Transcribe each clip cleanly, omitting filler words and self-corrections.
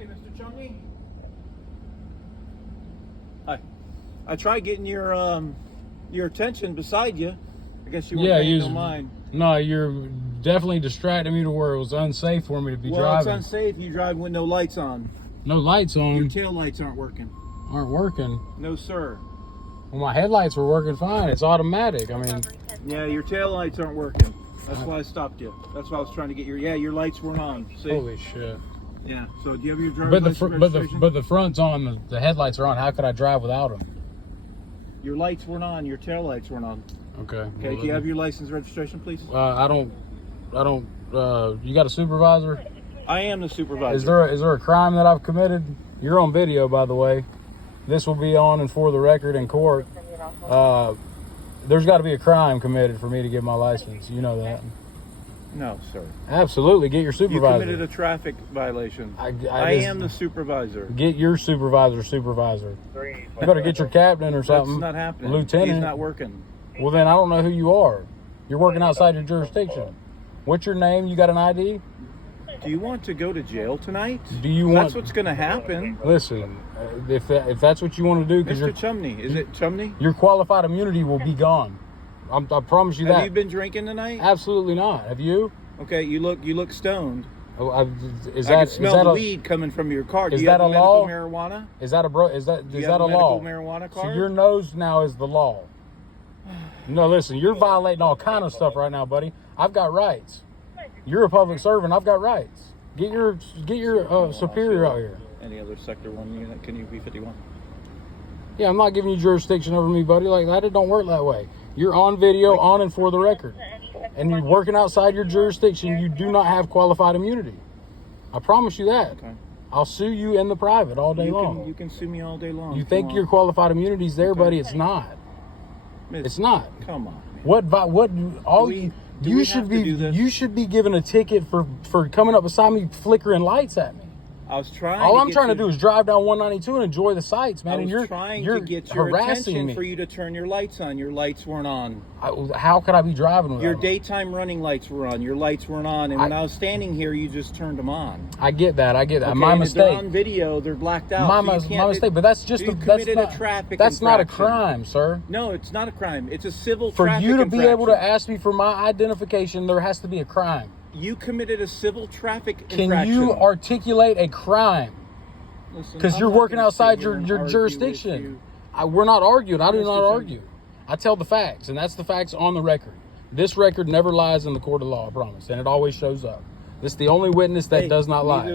Hey, Mr. Chungy. Hi. I tried getting your attention beside you. I guess you weren't paying no mind. No, you're definitely distracting me to where it was unsafe for me to be driving. Well, it's unsafe. You drive with no lights on. No lights on? Your tail lights aren't working. Aren't working? No, sir. Well, my headlights were working fine. It's automatic. I mean... Yeah, your tail lights aren't working. That's why I stopped you. That's why I was trying to get your lights weren't on. See? Holy shit. Yeah, so do you have your driver's license registration? But the front's on, the headlights are on. How could I drive without them? Your lights weren't on, your tail lights weren't on. Okay. Okay, do you have your license registration, please? I don't, you got a supervisor? I am the supervisor. Is there a crime that I've committed? You're on video, by the way. This will be on and for the record in court. There's got to be a crime committed for me to get my license. You know that. No, sir. Absolutely. Get your supervisor. You committed a traffic violation. I am the supervisor. Get your supervisor. You better get your captain or something. That's not happening. Lieutenant. He's not working. Well, then I don't know who you are. You're working outside your jurisdiction. What's your name? You got an ID? Do you want to go to jail tonight? Do you want? That's what's going to happen. Listen, if that's what you want to do, because Mr. Chumney, is it Chumney? Your qualified immunity will be gone. I promise you that. Have you been drinking tonight? Absolutely not. Have you? Okay, you look stoned. Oh, I can smell the weed coming from your car. Do you have a medical marijuana? Is that a law? Is that a medical marijuana card? So your nose now is the law. No, listen, you're violating all kind of stuff right now, buddy. I've got rights. You're a public servant. I've got rights. Get your superior out here. Any other sector 1 unit? Can you be 51? Yeah, I'm not giving you jurisdiction over me, buddy. Like that, it don't work that way. You're on video, on and for the record. And you're working outside your jurisdiction. You do not have qualified immunity. I promise you that. Okay. I'll sue you in the private all day long. You can sue me all day long. You think your qualified immunity's there, buddy? It's not. It's not. Come on. Man. You should be given a ticket for coming up beside me flickering lights at me. I was trying. All I'm trying to do is drive down 192 and enjoy the sights, man. I was trying to get your attention for you to turn your lights on. Your lights weren't on. How could I be driving without your them? daytime running lights were on. Your lights weren't on, and when I was standing here, you just turned them on. I get that. Okay, my mistake. They're on video. They're blacked out. My mistake. But that's just that's not a crime, sir. No, it's not a crime. It's a civil for traffic you to infraction. be able to ask me for my identification. There has to be a crime. You committed a civil traffic infraction. Can you articulate a crime? Because you're working outside your jurisdiction. We're not arguing. I do not argue. I tell the facts, and that's the facts on the record. This record never lies in the court of law, I promise, and it always shows up. This is the only witness that does not lie.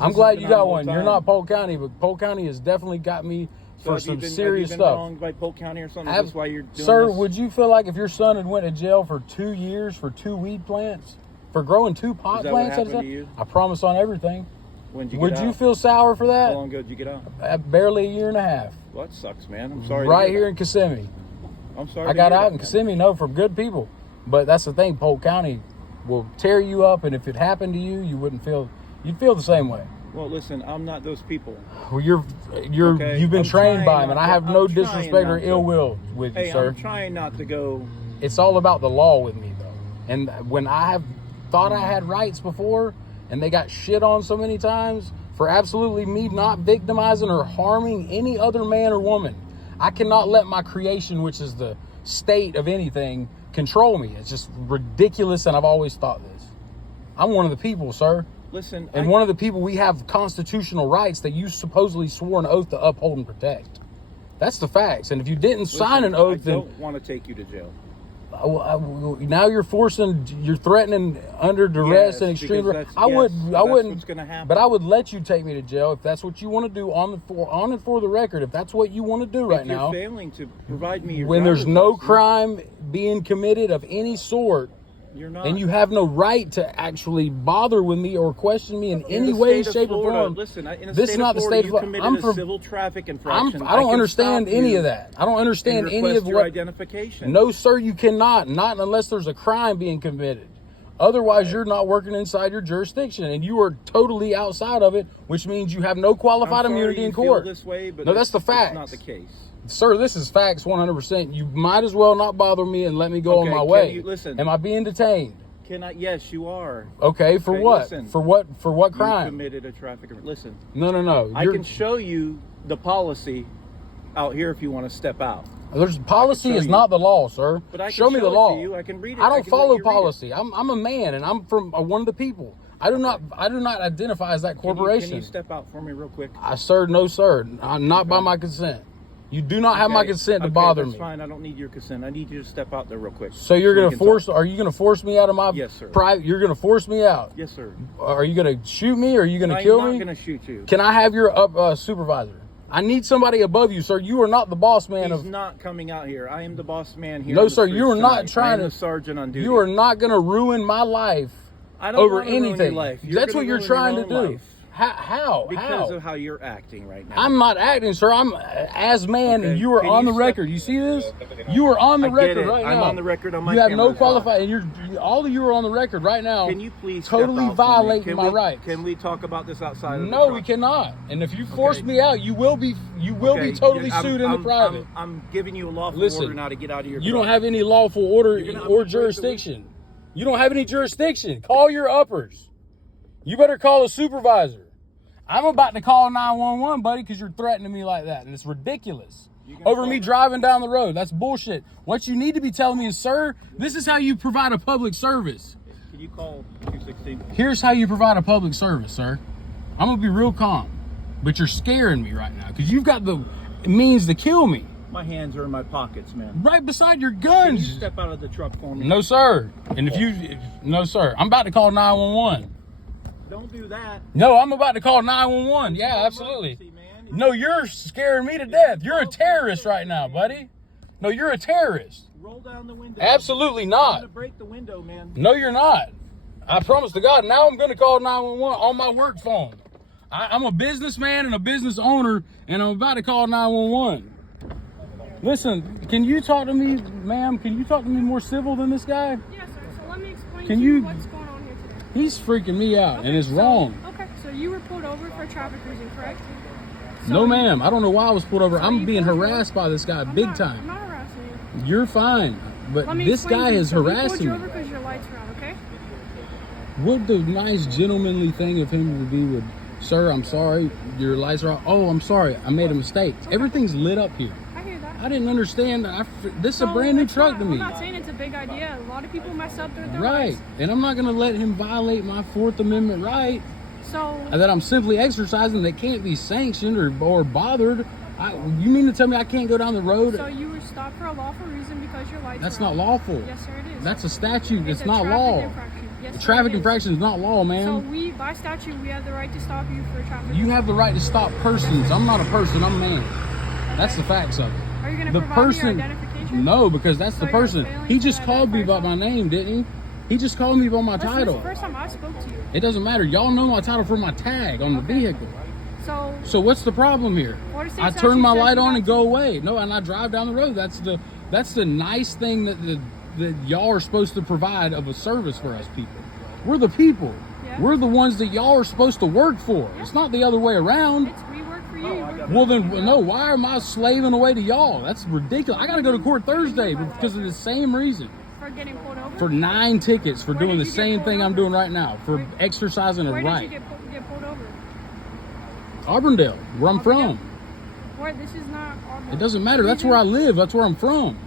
I'm glad you got one. You're not Polk County, but Polk County has definitely got me for some serious stuff. Have you been wronged by Polk County or something? That's why you're doing Sir, this? would you feel like if your son had went to jail for 2 years for 2 weed plants, for growing 2 pot plants? What happened to you? I promise on everything. When did you Would get you out? feel sour for that? How long ago did you get out? Barely a year and a half. Well, that sucks, man. I'm sorry. Right here in Kissimmee. I'm sorry. I got out in Kissimmee, from good people. But that's the thing, Polk County will tear you up, and if it happened to you, you'd feel the same way. Well, listen, I'm not those people. Well, you've been trained by them, and I have no disrespect or ill will with you, sir. I'm trying not to go. It's all about the law with me, though. And when I have thought I had rights before, and they got shit on so many times for absolutely me not victimizing or harming any other man or woman, I cannot let my creation, which is the state of anything, control me. It's just ridiculous, and I've always thought this. I'm one of the people, sir. Listen, and one of the people, we have constitutional rights that you supposedly swore an oath to uphold and protect. That's the facts. And if you didn't sign an oath, I don't want to take you to jail. Now you're threatening under duress and extreme. I wouldn't. But I would let you take me to jail if that's what you want to do on and for the record. If that's what you want to do right now. If you're failing to provide me your when there's no crime being committed of any sort, you're not, and you have no right to actually bother with me or question me in any way, shape, or form. Listen, this is not the state of Florida. I'm from civil traffic infraction. I don't understand any of that. I don't understand any of your identification. No, sir, you cannot. Not unless there's a crime being committed. Otherwise, you're not working inside your jurisdiction, and you are totally outside of it, which means you have no qualified immunity in court. This way, but no, that's the fact. Not the case. Sir, this is facts 100%. You might as well not bother me and let me go on my way. Listen. Am I being detained? Yes, you are. Okay, for what? Listen, for what you crime? committed a traffic. Listen. No. I can show you the policy out here if you want to step out. There's policy is not the law, sir. But I can show me the law. To you. I can read it. I don't follow policy. I'm a man, and I'm from one of the people. I do not identify as that corporation. Can you step out for me real quick? Sir, no, sir. Not by my consent. You do not have my consent to bother me. That's fine. I don't need your consent. I need you to step out there real quick. So you're going to force? Are you going to force me out of my private? You're going to force me out? Yes, sir. Are you going to shoot me? Or are you going to kill me? I'm not going to shoot you. Can I have your supervisor? I need somebody above you, sir. You are not the boss man. He's not coming out here. I am the boss man here. No, sir. You are not trying to. The sergeant on duty. You are not going to ruin my life over anything. That's what you're trying to do. How? Because of how you're acting right now. I'm not acting, sir. I'm as man, and you are on the record. You see this? You are on the record right now. I'm on the record on my camera. You have no qualified, and all of you are on the record right now. Can you please totally violating my rights? Can we talk about this outside of No, we cannot. And if you force me out, you will be totally sued in the private. I'm giving you a lawful order now to get out of your. You don't have any lawful order or jurisdiction. You don't have any jurisdiction. Call your uppers. You better call a supervisor. I'm about to call 911, buddy, because you're threatening me like that, and it's ridiculous. Over me driving down the road. That's bullshit. What you need to be telling me is, sir, this is how you provide a public service. Can you call 216? Here's how you provide a public service, sir. I'm going to be real calm, but you're scaring me right now because you've got the means to kill me. My hands are in my pockets, man. Right beside your guns. Can you step out of the truck for me? No, sir. And no, sir. I'm about to call 911. Don't do that. No, I'm about to call 911. Yeah, absolutely. No, you're scaring me to death. You're a terrorist right now, buddy. No, you're a terrorist. Roll down the window. Absolutely not. I'm gonna break the window, man. No, you're not. I promise to God. Now I'm going to call 911 on my work phone. I'm a businessman and a business owner, and I'm about to call 911. Listen, can you talk to me, ma'am? Can you talk to me more civil than this guy? Yes, sir. So let me explain to you what's going on here today. He's freaking me out, and it's wrong. Okay, so you were pulled over for a traffic reason, correct? So no, ma'am. I don't know why I was pulled over. I'm being harassed by this guy big time. I'm not harassing you. You're fine, but this guy is harassing me. He pulled you over because your lights are on, okay? What the nice gentlemanly thing of him would be would, sir, I'm sorry, your lights are on. Oh, I'm sorry, I made a mistake. Okay. Everything's lit up here. I hear that. I didn't understand. This is a brand new truck to me. I'm not saying it's a big idea. A lot of people mess up their right, rights. And I'm not going to let him violate my Fourth Amendment right. So that I'm simply exercising that can't be sanctioned or bothered. You mean to tell me I can't go down the road? So you were stopped for a lawful reason because your lights That's are not on. lawful. Yes, sir, it is. That's a statute. It's not traffic law. Infraction. Yes, a traffic infraction is not law, man. So by statute, we have the right to stop you for traffic. You have the right to stop persons. I'm not a person. I'm a man. Okay. That's the facts of it. Are you going to provide me your identification? No, because that's the person. He just called me by my name, didn't he? He just called me by my title. This is the first time I spoke to you. It doesn't matter. Y'all know my title from my tag on the vehicle. So what's the problem here? I turn my light on and go away. No, and I drive down the road. That's the nice thing that y'all are supposed to provide of a service for us people. We're the people. Yeah. We're the ones that y'all are supposed to work for. Yeah. It's not the other way around. We work for you. Well then, no, why am I slaving away to y'all? That's ridiculous. I got to go to court Thursday because of the same reason. For getting pulled over? For 9 tickets for doing the same thing I'm doing right now. For exercising a right. Where did you get pulled over? Auburndale, where I'm from. Where? This is not Auburndale. It doesn't matter. That's where I live. That's where I'm from.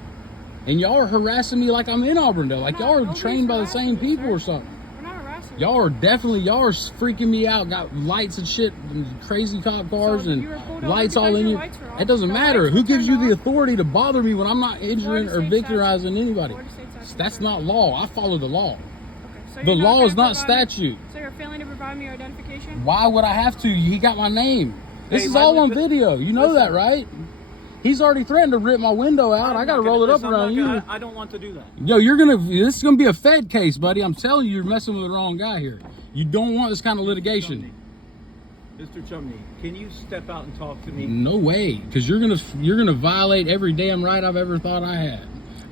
And y'all are harassing me like I'm in Auburndale. Like y'all are trained by the same people or something. We're not harassing you. Y'all are freaking me out. Got lights and shit and crazy cop cars and lights all in you. It doesn't matter. Who gives you the authority to bother me when I'm not injuring or victimizing anybody? That's not law. I follow the law. So the law is not statute. So you're failing to provide me your identification? Why would I have to? He got my name. This is all on video. You know that, right? He's already threatened to rip my window out. I got to roll it up around you. I don't want to do that. Yo, this is going to be a Fed case, buddy. I'm telling you, you're messing with the wrong guy here. You don't want this kind of litigation. Mr. Chumney, can you step out and talk to me? No way, because you're gonna violate every damn right I've ever thought I had.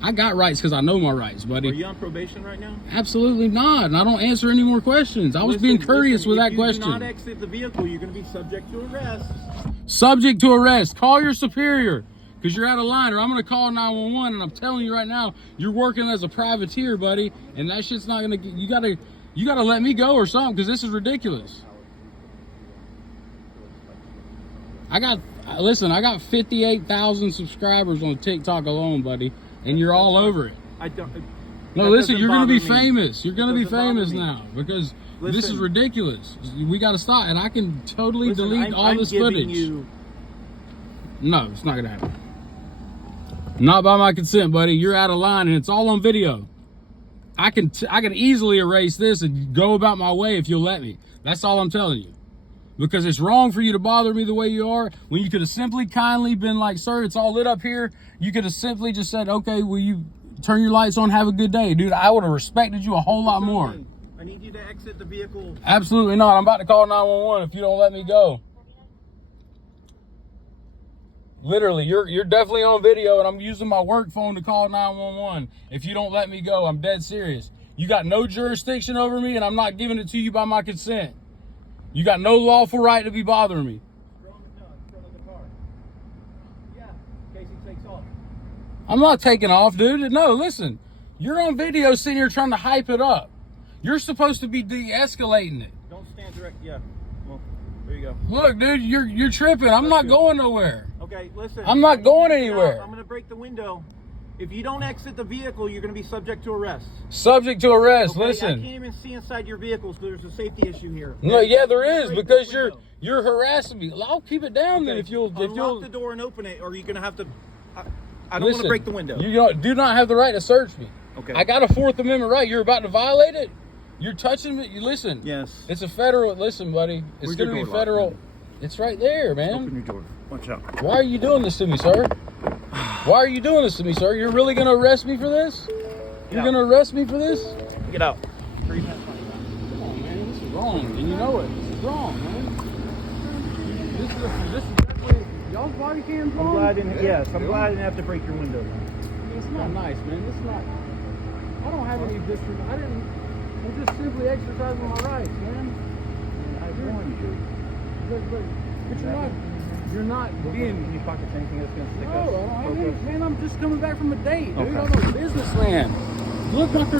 I got rights because I know my rights, buddy. Are you on probation right now? Absolutely not, and I don't answer any more questions. I was being courteous with that question. If you do not exit the vehicle, you're going to be subject to arrest. Subject to arrest. Call your superior. because you're out of line, or I'm gonna call 911. And I'm telling you right now, you're working as a privateer, buddy, and that shit's not gonna. You gotta let me go or something, because this is ridiculous. I got 58,000 subscribers on TikTok alone, buddy, and you're all over it. I don't. No, listen, you're gonna be famous. You're gonna be famous now, because this is ridiculous. We gotta stop, and I can totally delete all this footage. No, it's not gonna happen. Not by my consent, buddy. You're out of line, and it's all on video. I can easily erase this and go about my way if you'll let me. That's all I'm telling you. Because it's wrong for you to bother me the way you are, when you could have simply kindly been like, sir, it's all lit up here. You could have simply just said, okay, will you turn your lights on, have a good day. Dude, I would have respected you a whole lot more. I need you to exit the vehicle. Absolutely not. I'm about to call 911 if you don't let me go. Literally, you're definitely on video, and I'm using my work phone to call 911. If you don't let me go, I'm dead serious. You got no jurisdiction over me, and I'm not giving it to you by my consent. You got no lawful right to be bothering me. Throw him in front of the car. Yeah, in case he takes off. I'm not taking off, dude. No, listen. You're on video sitting here trying to hype it up. You're supposed to be de-escalating it. Don't stand direct. Yeah. Well, there you go. Look, dude, you're tripping. I'm not going nowhere. Okay, listen. I'm not going anywhere. I'm going to break the window. If you don't exit the vehicle, you're going to be subject to arrest. Subject to arrest. Okay, Listen. I can't even see inside your vehicle, so there's a safety issue here. No, yeah, there is, because you're harassing me. I'll keep it down then if you'll unlock the door and open it, or you're going to have to. I don't want to break the window. You do not have the right to search me. Okay. I got a Fourth Amendment right. You're about to violate it. You're touching me. You listen. Yes. It's a federal. Listen, buddy. It's going to be federal. It's right there, man. Open your door. Watch out. Why are you doing this to me, sir? Why are you doing this to me, sir? You're really going to arrest me for this? You're going to arrest me for this? Get out. Come on, man. This is wrong, and you know it. This is wrong, man. This is definitely y'all's body cam's wrong. I'm glad I didn't have to break your window. It's not nice, man. It's not. I don't have any disrespect. I'm just simply exercising my rights, man. I warned you. But you're not being. Can you pocket anything that's going to stick No, us? I don't have any, man. I'm just coming back from a date, dude. Okay. I'm a businessman. Look, Dr.